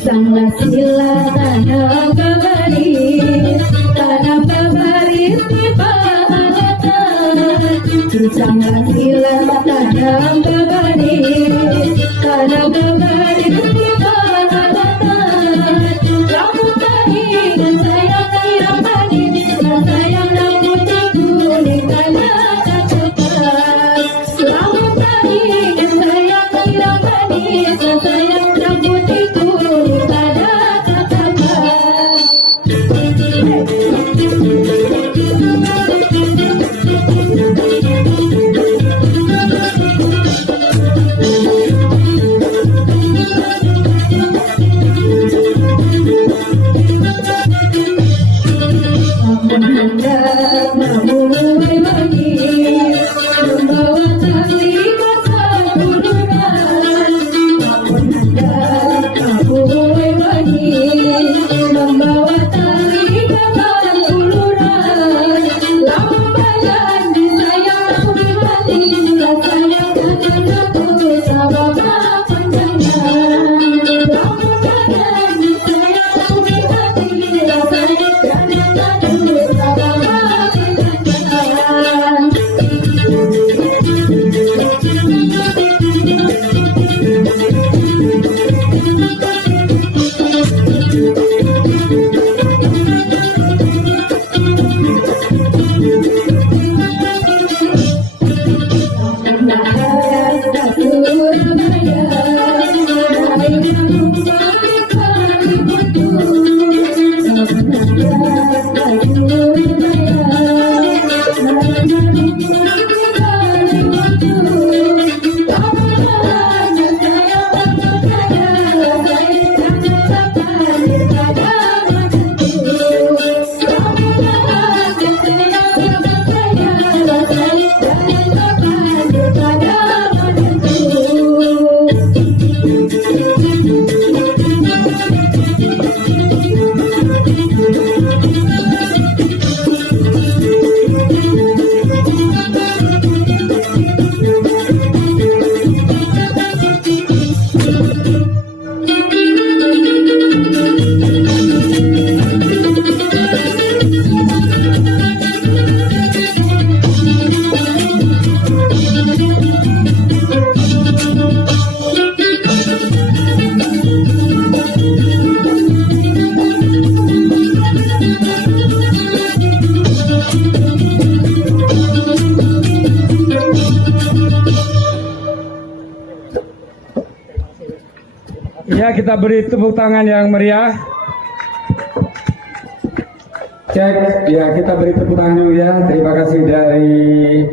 Sanglah sila tanam babaris, tanam babaris di pahalatan. Sanglah sila tanam babaris, tanam babaris di pahalatan. Rambut tarik dan sayang tiram manis, dan sayang rambut kuning karena tak cepat. Rambut tarik dan sayang tiram manis, dan sayang rambut kuning. Ya, kita beri tepuk tangan yang meriah. Cek, ya kita beri tepuk tangan dulu ya. Terima kasih dari